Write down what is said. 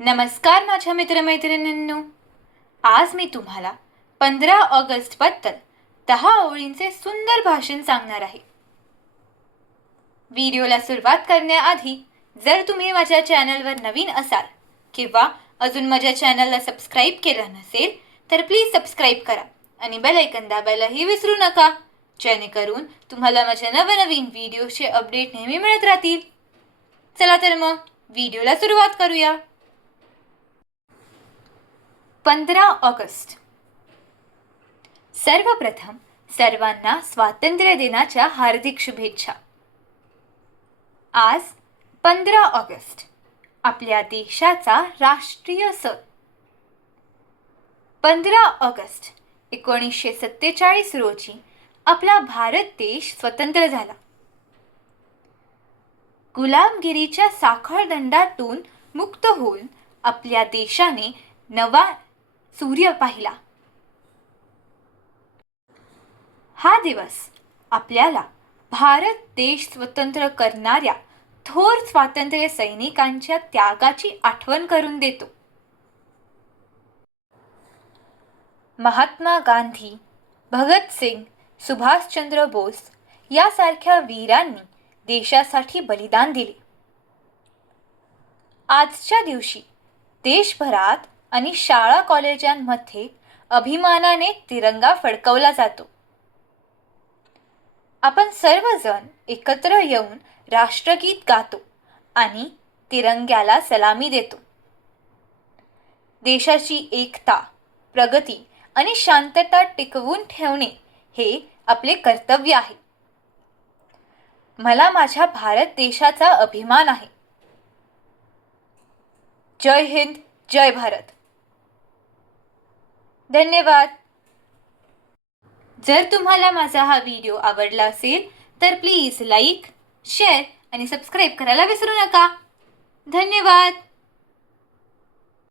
नमस्कार माझ्या मित्रमैत्रिणींनो, आज मी तुम्हाला 15 ऑगस्टबद्दल 10 ओळींचे सुंदर भाषण सांगणार आहे. व्हिडिओला सुरुवात करण्याआधी जर तुम्ही माझ्या चॅनलवर नवीन असाल किंवा अजून माझ्या चॅनलला सबस्क्राईब केलं नसेल तर प्लीज सबस्क्राईब करा आणि बेल आयकॉन दाबायलाही विसरू नका, जेणेकरून तुम्हाला माझ्या नवनवीन व्हिडिओचे अपडेट नेहमी मिळत राहतील. चला तर मग व्हिडिओला सुरुवात करूया. 15 ऑगस्ट. सर्वप्रथम सर्वांना स्वातंत्र्य दिनाच्या हार्दिक शुभेच्छा. आज 15 ऑगस्ट आपल्या देशाचा राष्ट्रीय सण. 15 ऑगस्ट 1947 रोजी आपला भारत देश स्वतंत्र झाला. गुलामगिरीच्या साखळदंडातून मुक्त होऊन आपल्या देशाने नवा सूर्य पाहिला. हा दिवस आपल्याला भारत देश स्वतंत्र करणाऱ्या थोर स्वातंत्र्य सैनिकांच्या त्यागाची आठवण करून देतो. महात्मा गांधी, भगतसिंग, सुभाषचंद्र बोस यासारख्या वीरांनी देशासाठी बलिदान दिले. आजच्या दिवशी देशभरात आणि शाळा कॉलेजांमध्ये अभिमानाने तिरंगा फडकवला जातो. आपण सर्वजण एकत्र येऊन राष्ट्रगीत गातो आणि तिरंग्याला सलामी देतो. देशाची एकता, प्रगती आणि शांतता टिकवून ठेवणे हे आपले कर्तव्य आहे. मला माझ्या भारत देशाचा अभिमान आहे. जय हिंद, जय भारत. धन्यवाद. जर तुम्हाला माझा हा व्हिडिओ आवडला असेल तर प्लीज लाईक, शेअर आणि सबस्क्राईब करायला विसरू नका. धन्यवाद.